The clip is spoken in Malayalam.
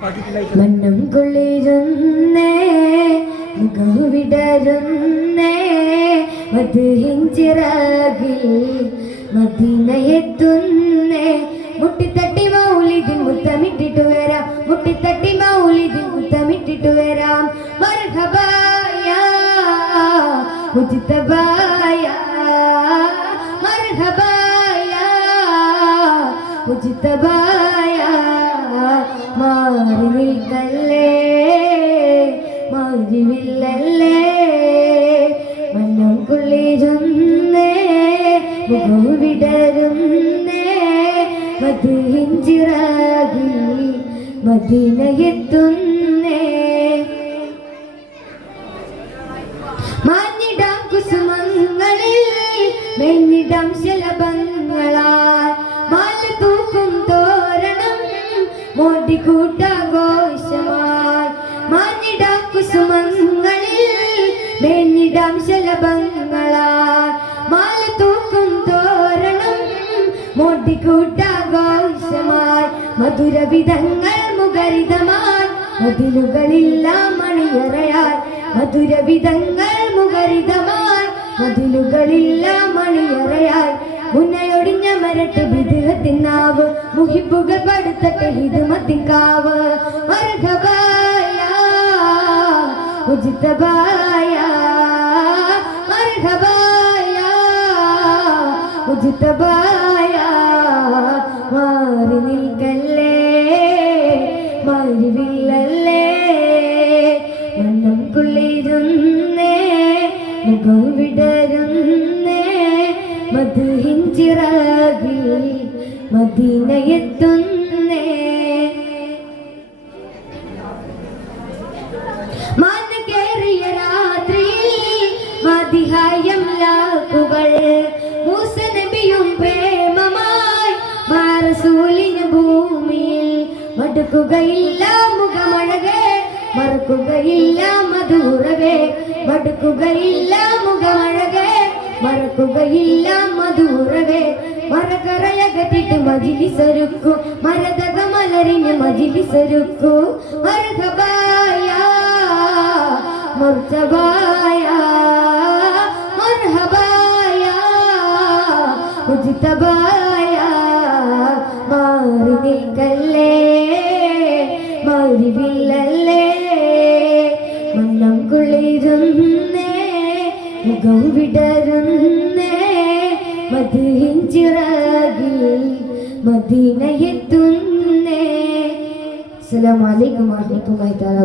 മണ്ണം കുളിരുന്നേ മുഖം വിടരുന്നേ. മധുഹിഞ്ചിറകിൽ മദീനയെത്തുന്നേ. മുട്ടിത്തട്ടി മൗലിദിൻ മുത്തമിട്ടിട്ട് വരാം. മുട്ടിത്തട്ടി മൗലിദിൻ മുത്തമിട്ടിട്ട് വരാം. മർഹബായ മുജിത്തബായ മർഹബായ മുജിത്തബായ മുഖം വിടരുന്നേ. മധുഹിഞ്ചിറാകി മദീനയെത്തുന്നേ. മാഞ്ഞിടാം കുസുമങ്ങളിൽ മെന്നിടാം ശലഭങ്ങളാൽ. മാല തൂക്കും തോരണം മോടിക്കൂട്ടാഘോഷമായി മാഞ്ഞിടാം കുസുമങ്ങളിൽ മെന്നിടാം ശലഭങ്ങളാൽ മോടിക്കൂട്ടാഘോഷമായി മധുരവിധങ്ങൾ മുഖരിതമായി. മതിലുകളില്ല മണിയറയായി. മധുരവിധങ്ങൾ മുഖരിതമായി. മതിലുകളില്ല മണിയറയായി. മുന്നയൊടിഞ്ഞ മരട്ട് വിദേഹത്തിനാവ് മുഹിപ്പുകൾ പടുത്തട്ടെ ഹിതുമത്തിക്കാവ് മർഹബായ ഉചിതബായ മർഹബായ ഉജിതബായ മാറി നിൽക്കല്ലേ? മരുവില്ലല്ലേ? മണ്ണം കുളിരുന്നേ മുഖം വിടരുന്നേ മധുഹിഞ്ചിറകിൽ മദീനയെത്തുന്നേ. മതിഹായം ലാക്കുകൾ മാറസൂലിന് ഭൂമിയിൽ മടുക്കുകയില്ല മുഖമഴകെ മറക്കുകയില്ല മധുരവേ മടുക്കുകയില്ല മുഖമഴകെ മറക്കുകയില്ല മധുരവേ മറകറയകത്തിട്ട് മജിലിസൊരുക്കു മരതക മലരിന് മജിലിസൊരുക്കു. മർഹബായ മുർത്തബായ മർഹബായ ഉജിതബായ മാറി നിൽക്കല്ലേ മാറിവില്ലല്ലേ? മണ്ണം കുളിരുന്നേ മുഖം വിടരുന്നേ മധുഹിഞ്ചിറകിൽ മദീനയെത്തുന്നേ. അസ്സലാമു അലൈക്കും വറഹ്മത്തുള്ളാഹി തആല